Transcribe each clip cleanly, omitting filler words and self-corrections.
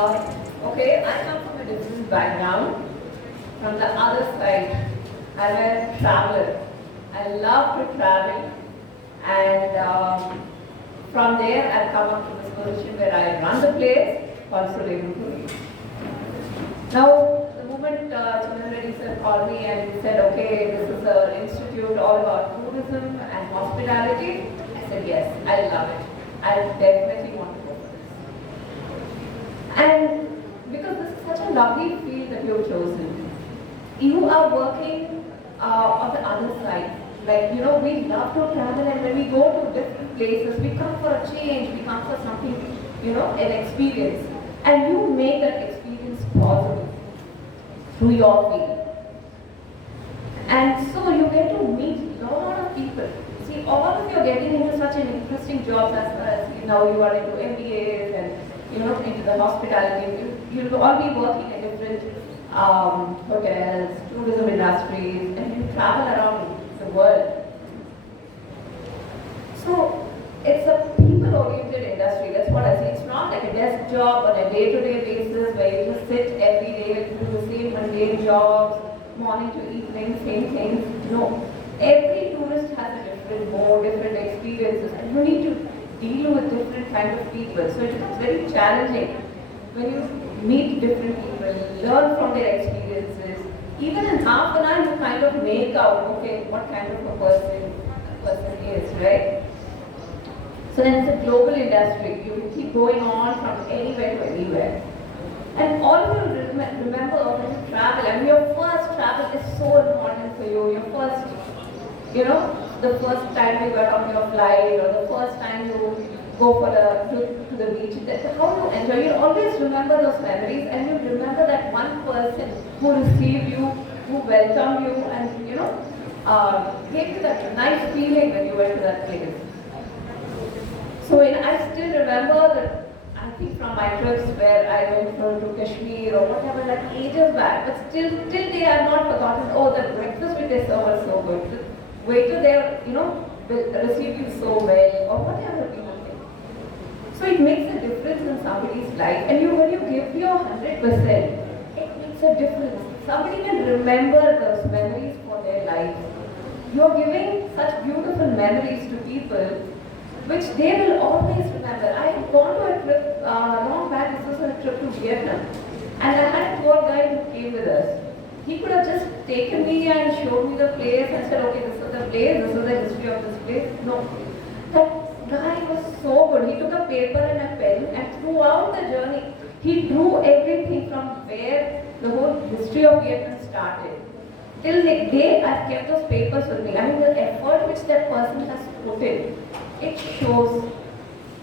okay, I come from a different background. From the other side, I'm a traveler. I love to travel, and from there I've come up to this position where I run the place called SURENDRAPURI. Now, the moment Reddy sir called me and he said, okay, this is an institute all about tourism and hospitality, I said, yes, I love it. I definitely want to go for this. And because this is such a lovely field that you've chosen, you are working on the other side. Like, you know, we love to travel, and when we go to different places, we come for a change, we come for something, you know, an experience. And you make that experience possible through your field. And so you get to meet a lot of people. See, all of you are getting into such an interesting jobs as far as you know, you are into MBAs and, you know, into the hospitality. You'll all be working in different hotels, tourism industries, and you travel around the world. So it's a people-oriented industry. That's what I say. It's not like a desk job on a day-to-day basis where you just sit every day and do the same mundane jobs, morning to evening, same things. No. Every tourist has a different mode, different experiences, and you need to deal with different kinds of people. So it becomes very challenging when you meet different people, learn from their experiences. Even in half an hour, you kind of make out, okay, what kind of a person is, right? So then it's a global industry. You can keep going on from anywhere to anywhere. And all of you remember when you travel, and your first travel is so important for you. Your first, you know, the first time you got on your flight, or the first time you go for to the beach. That's how you enjoy. You always remember those memories, and you remember that one person who received you, who welcomed you, and you know, gave you that nice feeling when you went to that place. So I still remember that. I think from my trips where I went to Kashmir or whatever, that ages back, but still till day I have not forgotten. Oh, the breakfast which they serve was so good. The waiter there, you know, will receive you so well, or whatever people think. So it makes a difference in somebody's life, and when you give your 100%, it makes a difference. Somebody can remember those memories for their life. You're giving such beautiful memories to people, which they will always remember. I had gone to a trip long back. This was a trip to Vietnam, and I had a tour guide who came with us. He could have just taken me and showed me the place and said, okay, this is the place, this is the history of this place. No, that guy was so good. He took a paper and a pen, and throughout the journey, he drew everything from where the whole history of Vietnam started. Till the day I've kept those papers with me. I mean, the effort which that person has put in, it shows,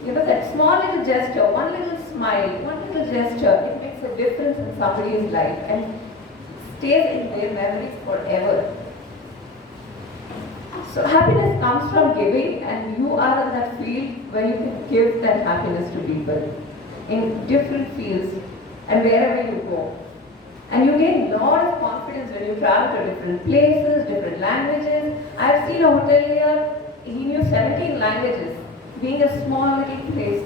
you know, that small little gesture, one little smile, one little gesture, it makes a difference in somebody's life and stays in their memories forever. So happiness comes from giving, and you are in that field where you can give that happiness to people in different fields and wherever you go. And you gain a lot of confidence when you travel to different places, different languages. I've seen a hotel here, he knew 17 languages, being a small little place.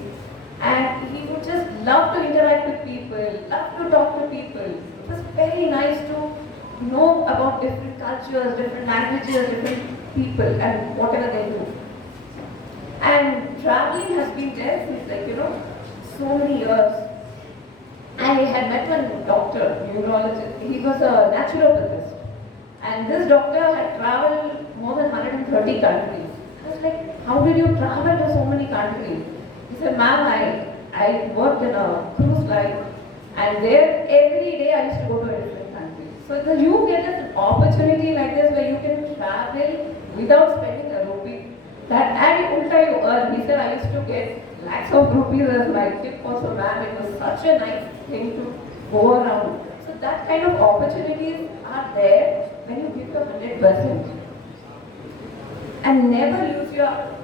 And he would just love to interact with people, love to talk to people. It was very nice to know about different cultures, different languages, different people and whatever they do. And traveling has been there since, like, you know, so many years. I had met one doctor, neurologist. He was a naturopathist. And this doctor had traveled more than 130 countries. I was like, how did you travel to so many countries? He said, ma'am, I worked in a cruise line, and there every day I used to go to a different country. So you get an opportunity like this where you can travel without spending a rupee. That and ulta you earn. He said, I used to get lakhs of rupees as my tip for so ma'am. It was such a nice thing to go around. So that kind of opportunities are there when you give your 100%. And never lose your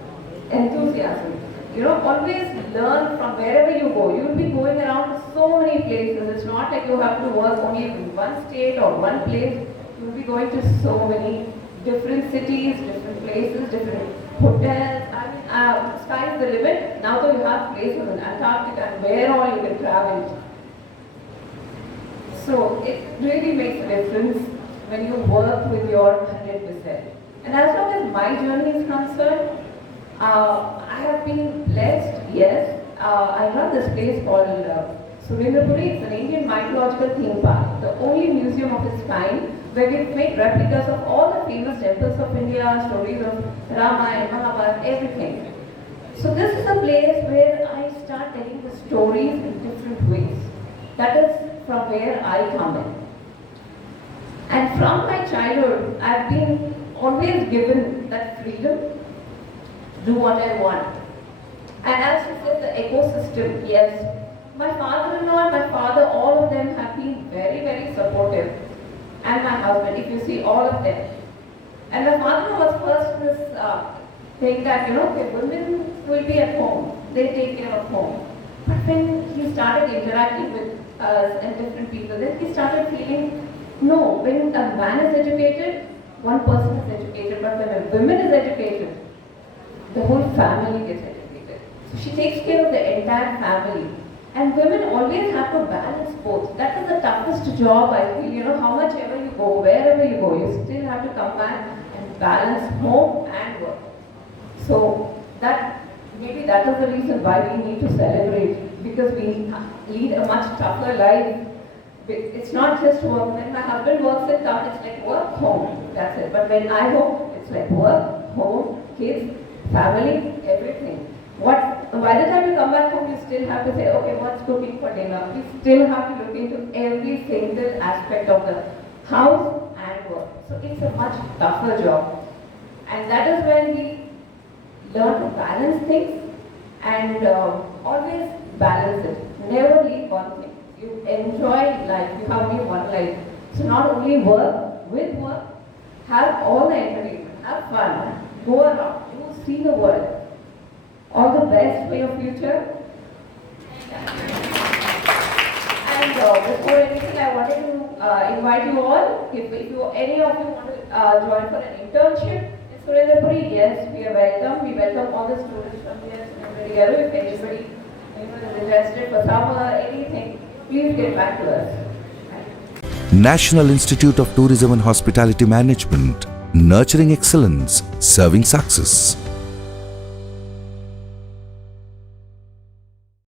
enthusiasm. You know, always learn from wherever you go. You will be going around to so many places. It's not like you have to work only in one state or one place. You will be going to so many different cities, different places, different hotels. I mean, sky is the limit. Now that you have places in Antarctica and where all you can travel. So it really makes a difference when you work with your 100%. And as long as my journey is concerned, I have been blessed, yes. I run this place called SURENDRAPURI. It's an Indian mythological theme park, the only museum of its kind where we make replicas of all the famous temples of India, stories of Rama and Mahabharata, everything. So this is a place where I start telling the stories in different ways. That is from where I come in. And from my childhood, I've been always given that freedom, do what I want. And as you said, the ecosystem, yes. My father-in-law and my father, all of them have been very, very supportive. And my husband, if you see all of them. And my father was first in this thing that, okay, women will be at home, they take care of home. But when he started interacting with us and different people, then he started feeling, no, when a man is educated, one person is educated, but when a woman is educated, the whole family gets educated. So she takes care of the entire family. And women always have to balance both. That is the toughest job, I feel. How much ever you go, wherever you go, you still have to come back and balance home and work. So maybe that is the reason why we need to celebrate, because we lead a much tougher life. It's not just work. When my husband works and comes, it's like work, home, that's it. But when I work, it's like work, home, kids, family, everything. By the time you come back home, you still have to say, okay, what's cooking for dinner? You still have to look into every single aspect of the house and work. So it's a much tougher job. And that is when we learn to balance things and always balance it. Never leave one thing. You enjoy life. You have only one life. So not only work, with work, have all the entertainment, have fun, go around, you see the world. All the best for your future. And before anything, I wanted to invite you all. If any of you want to join for an internship in SURENDRAPURI, yes, we are welcome. We welcome all the students from here. If anybody is interested for summer, anything, please get back to us. National Institute of Tourism and Hospitality Management, nurturing excellence, serving success.